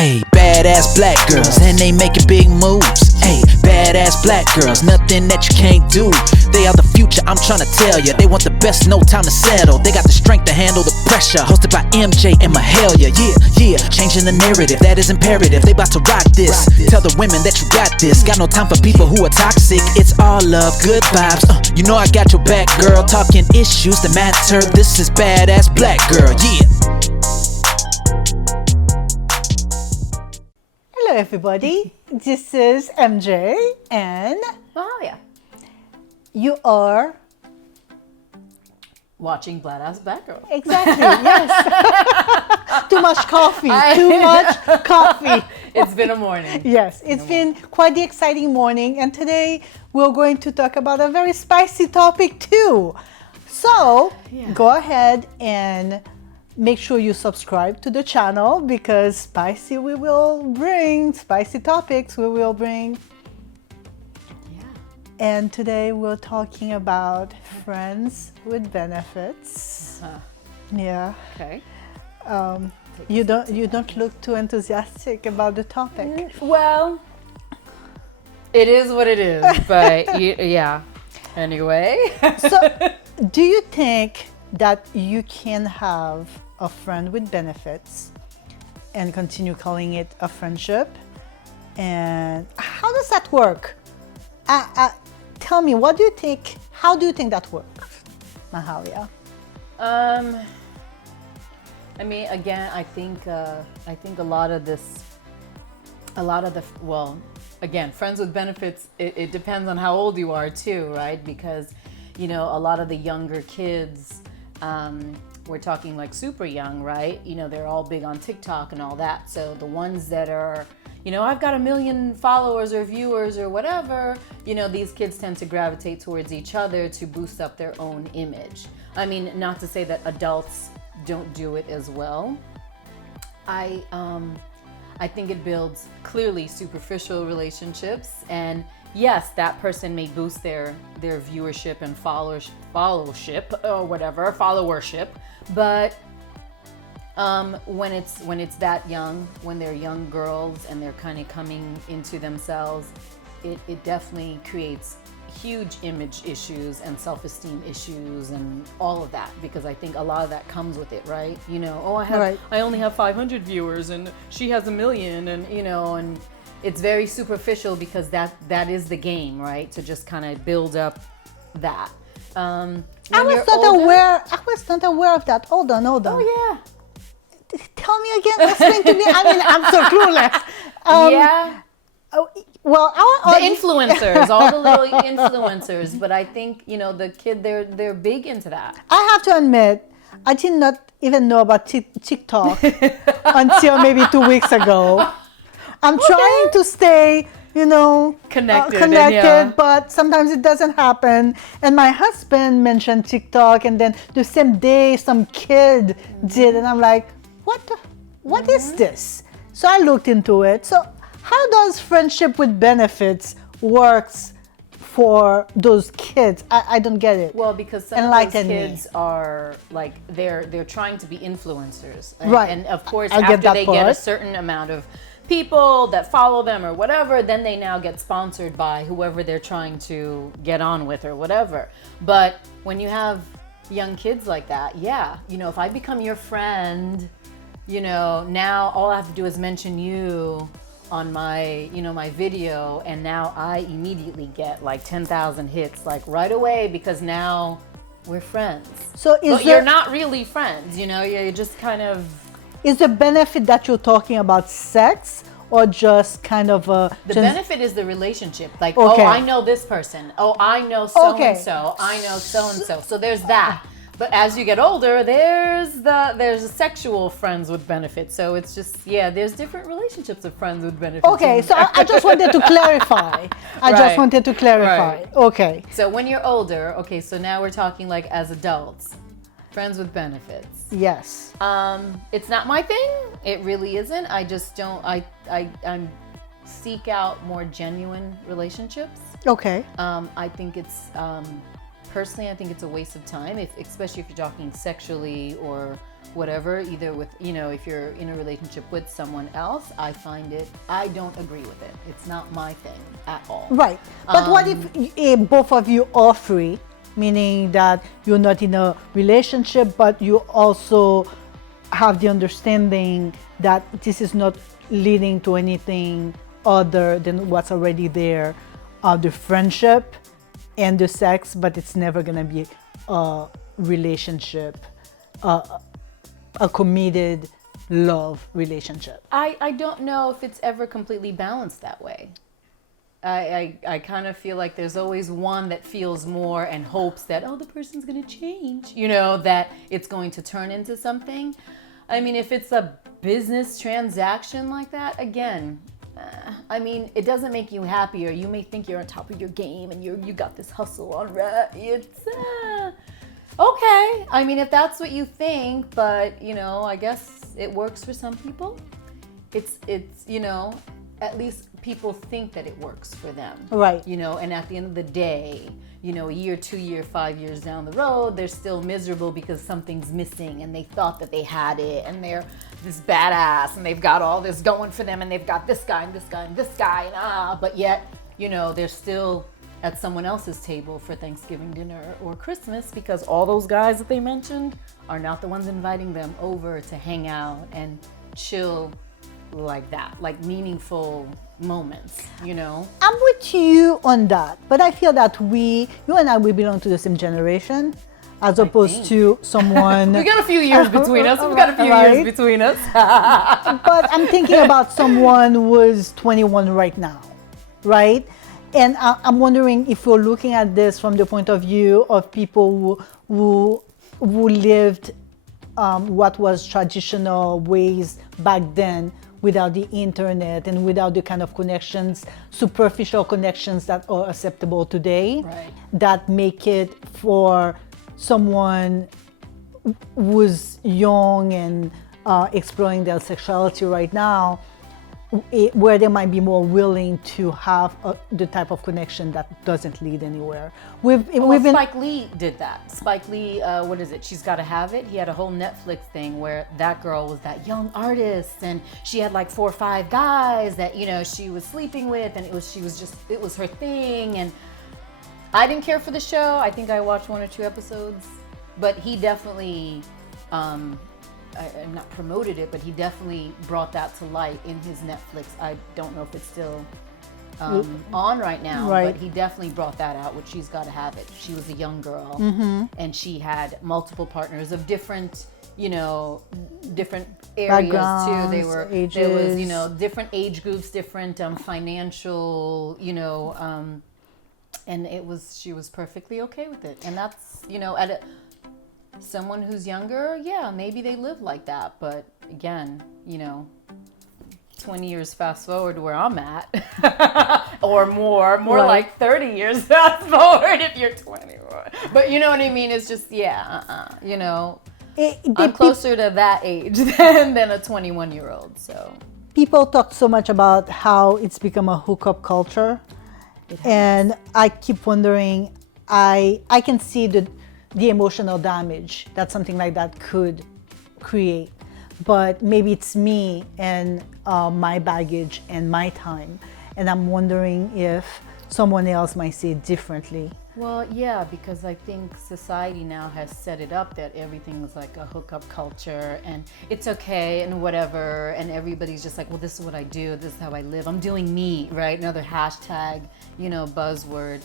Ayy, badass black girls, and they making big moves. Ayy, badass black girls, nothing that you can't do. They are the future, I'm trying to tell ya. They want the best, no time to settle. They got the strength to handle the pressure. Hosted by MJ and Mahalia. Yeah, changing the narrative, that is imperative. They about to rock this. Tell the women that you got this. Got no time for people who are toxic. It's all love, good vibes. You know I got your back, girl. Talking issues that matter. This is badass black girl. Yeah. Hello everybody, this is MJ and Mahalia. You are Watching Black Girl. exactly, yes. Too much coffee, too much coffee. It's been a morning. Yes, it's been quite the exciting morning, and today we're going to talk about a very spicy topic too. So go ahead and make sure you subscribe to the channel, because spicy topics we will bring. Yeah. And today we're talking about friends with benefits. Yeah. Okay. You don't look too enthusiastic about the topic. Well, it is what it is, but yeah. Anyway. So, do you think that you can have a friend with benefits and continue calling it a friendship? And how does that work? Tell me, what do you think? How do you think that works, Mahalia? I mean, again, I think a lot of again, friends with benefits. It depends on how old you are too, right? Because, you know, a lot of the younger kids, we're talking like super young, right? You know, they're all big on TikTok and all that. So the ones that are, you know, I've got 1 million followers or viewers or whatever, you know, these kids tend to gravitate towards each other to boost up their own image. I mean, not to say that adults don't do it as well. I think it builds clearly superficial relationships, and yes, that person may boost their viewership and followership or whatever, followership, but when it's that young, when they're young girls and they're kind of coming into themselves, it definitely creates huge image issues and self-esteem issues and all of that, because I think a lot of that comes with it, right? You know, I only have 500 viewers and she has 1 million, and you know, and it's very superficial because that is the game, right? To just kind of build up that. I was not aware of that. Hold on. Oh yeah. Tell me again. Explain to me. I mean, I'm so clueless. Yeah. Well, the influencers, all the little influencers, but I think, you know, the kid, they're big into that. I have to admit, I did not even know about TikTok until maybe 2 weeks ago. I'm trying to stay, you know, connected, but sometimes it doesn't happen. And my husband mentioned TikTok, and then the same day some kid did, and I'm like, what is this? So I looked into it. So how does friendship with benefits works for those kids? I don't get it. Well, because some of those kids are like, they're trying to be influencers, right? And of course, after they get a certain amount of people that follow them or whatever, then they now get sponsored by whoever they're trying to get on with or whatever. But when you have young kids like that, yeah, you know, if I become your friend, you know, now all I have to do is mention you on my, you know, my video, and now I immediately get like 10,000 hits like right away, because now we're friends. So you're not really friends, you know, you're just kind of. Is the benefit that you're talking about sex, or just kind of a... The benefit is the relationship. Like, oh, I know this person. Oh, I know so-and-so. I know so-and-so. So there's that. But as you get older, there's a sexual friends with benefits. So it's just, yeah, there's different relationships of friends with benefits. Okay, so I just wanted to clarify. Right. Okay. So when you're older, okay, so now we're talking like as adults, friends with benefits. Yes. It's not my thing. It really isn't. I just don't, I seek out more genuine relationships. Okay. I think it's, personally, I think it's a waste of time, especially if you're talking sexually or whatever, either with, if you're in a relationship with someone else, I don't agree with it. It's not my thing at all. Right. But what if both of you are free, meaning that you're not in a relationship, but you also have the understanding that this is not leading to anything other than what's already there, the friendship and the sex, but it's never going to be a relationship, a committed love relationship? I don't know if it's ever completely balanced that way. I kind of feel like there's always one that feels more and hopes that, the person's going to change, that it's going to turn into something. I mean, if it's a business transaction like that, again, it doesn't make you happier. You may think you're on top of your game and you got this hustle on. It's okay. If that's what you think, but I guess it works for some people. It's at least people think that it works for them. Right. And at the end of the day, a year, 2 year, 5 years down the road, they're still miserable because something's missing and they thought that they had it and they're this badass and they've got all this going for them and they've got this guy and this guy and this guy and but yet, they're still at someone else's table for Thanksgiving dinner or Christmas because all those guys that they mentioned are not the ones inviting them over to hang out and chill like that, like meaningful moments, I'm with you on that, but I feel that you and I, we belong to the same generation, as opposed to someone. We got a few years between us. We've got a few years between us. But I'm thinking about someone who is 21 right now, right? And I'm wondering if we're looking at this from the point of view of people who lived what was traditional ways back then, without the internet and without the kind of connections, superficial connections that are acceptable today, right, that make it for someone who's young and exploring their sexuality right now, where they might be more willing to have the type of connection that doesn't lead anywhere. Spike Lee did that. Spike Lee, what is it? She's Gotta Have It. He had a whole Netflix thing where that girl was that young artist and she had like 4 or 5 guys that, she was sleeping with, and it was her thing. And I didn't care for the show. I think I watched 1 or 2 episodes, but he definitely, not promoted it, but he definitely brought that to light in his Netflix. I don't know if it's still on right now, but he definitely brought that out, which She's Gotta Have It. She was a young girl, and she had multiple partners of different, different areas too. Ages. There was, different age groups, different financial, and she was perfectly okay with it. And that's, someone who's younger, maybe they live like that. But again, 20 years fast forward to where I'm at, or more right, like 30 years fast forward if you're 21. But you know what I mean? It's just, I'm closer to that age than a 21-year-old. So people talk so much about how it's become a hookup culture. And I keep wondering, I can see the emotional damage that something like that could create. But maybe it's me and my baggage and my time. And I'm wondering if someone else might see it differently. Well, yeah, because I think society now has set it up that everything's like a hookup culture and it's okay and whatever. And everybody's just like, well, this is what I do. This is how I live. I'm doing me, right? Another hashtag, buzzword.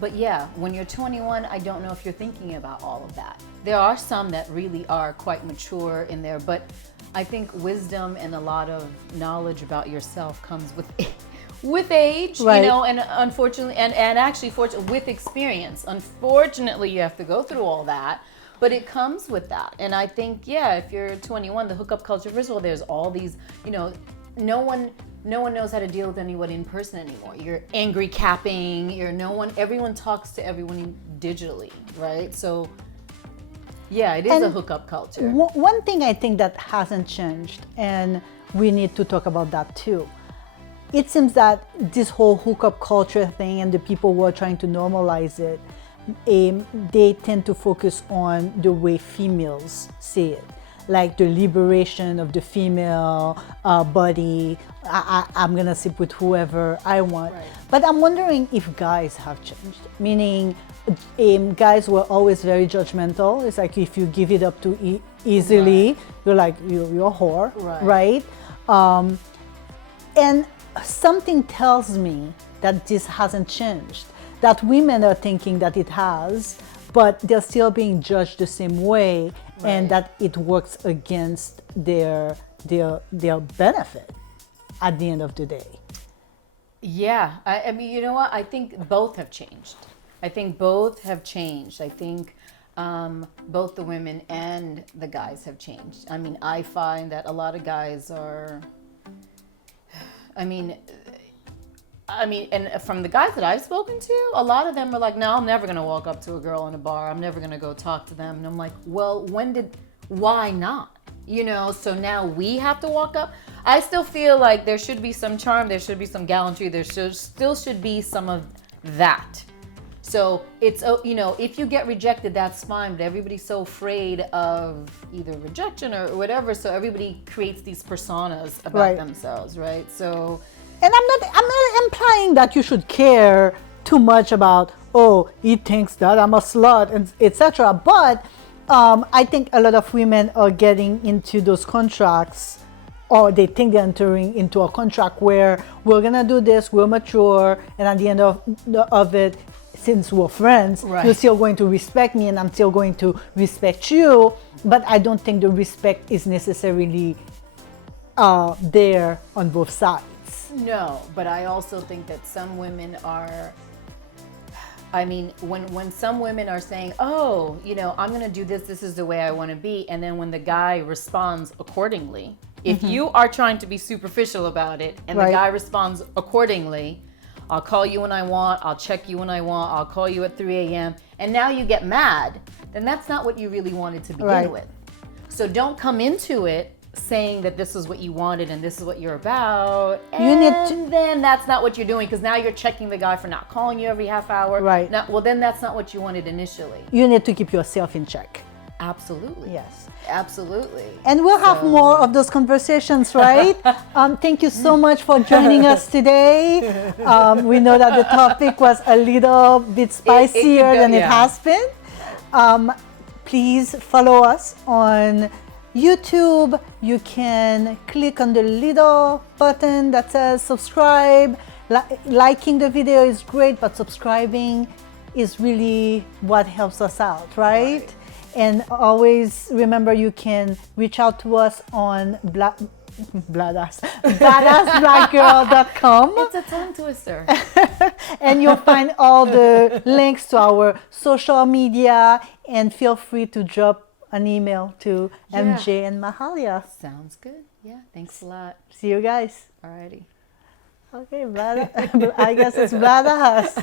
But yeah, when you're 21, I don't know if you're thinking about all of that. There are some that really are quite mature in there, but I think wisdom and a lot of knowledge about yourself comes with age, right, and unfortunately, and actually with experience. Unfortunately, you have to go through all that, but it comes with that. And I think, if you're 21, the hookup culture, first of all, there's all these, no one knows how to deal with anyone in person anymore. You're angry capping, everyone talks to everyone digitally, right? So yeah, it is a hookup culture. One thing I think that hasn't changed, and we need to talk about that too. It seems that this whole hookup culture thing and the people who are trying to normalize it they tend to focus on the way females see it, like the liberation of the female body. I'm gonna sleep with whoever I want. Right. But I'm wondering if guys have changed, meaning guys were always very judgmental. It's like if you give it up too easily, you're like, you're a whore, right? And something tells me that this hasn't changed, that women are thinking that it has, but they're still being judged the same way, and that it works against their benefit at the end of the day. Yeah, I mean, you know what? I think both have changed. I think both have changed. I think both the women and the guys have changed. I mean, I find that a lot of guys are, I mean, and from the guys that I've spoken to, a lot of them are like, no, I'm never going to walk up to a girl in a bar. I'm never going to go talk to them. And I'm like, well, why not? You know, so now we have to walk up. I still feel like there should be some charm. There should be some gallantry. There still should be some of that. So it's, you know, if you get rejected, that's fine. But everybody's so afraid of either rejection or whatever. So everybody creates these personas about themselves, right? So... And I'm not implying that you should care too much about, oh, he thinks that I'm a slut, and etc. But I think a lot of women are getting into those contracts, or they think they're entering into a contract where we're gonna do this, we're mature, and at the end of it, since we're friends, you're still going to respect me, and I'm still going to respect you. But I don't think the respect is necessarily there on both sides. No, but I also think that some women are, I mean, when some women are saying, oh, you know, I'm going to do this, this is the way I want to be. And then when the guy responds accordingly, if you are trying to be superficial about it and the guy responds accordingly, I'll call you when I want, I'll check you when I want, I'll call you at 3 a.m. And now you get mad, then that's not what you really wanted to begin with. So don't come into it saying that this is what you wanted and this is what you're about, and then that's not what you're doing, because now you're checking the guy for not calling you every half hour. Now, well, then that's not what you wanted initially. You need to keep yourself in check. Absolutely. Yes. Absolutely. And we'll have more of those conversations, right? Thank you so much for joining us today. We know that the topic was a little bit spicier than it has been. Please follow us on YouTube. You can click on the little button that says subscribe. Liking the video is great, but subscribing is really what helps us out, right? And always remember, you can reach out to us on badassblackgirl.com. It's a tongue twister. And you'll find all the links to our social media, and feel free to drop an email to MJ and Mahalia. Sounds good. Yeah, thanks a lot. See you guys. Alrighty. Okay, I guess it's badass.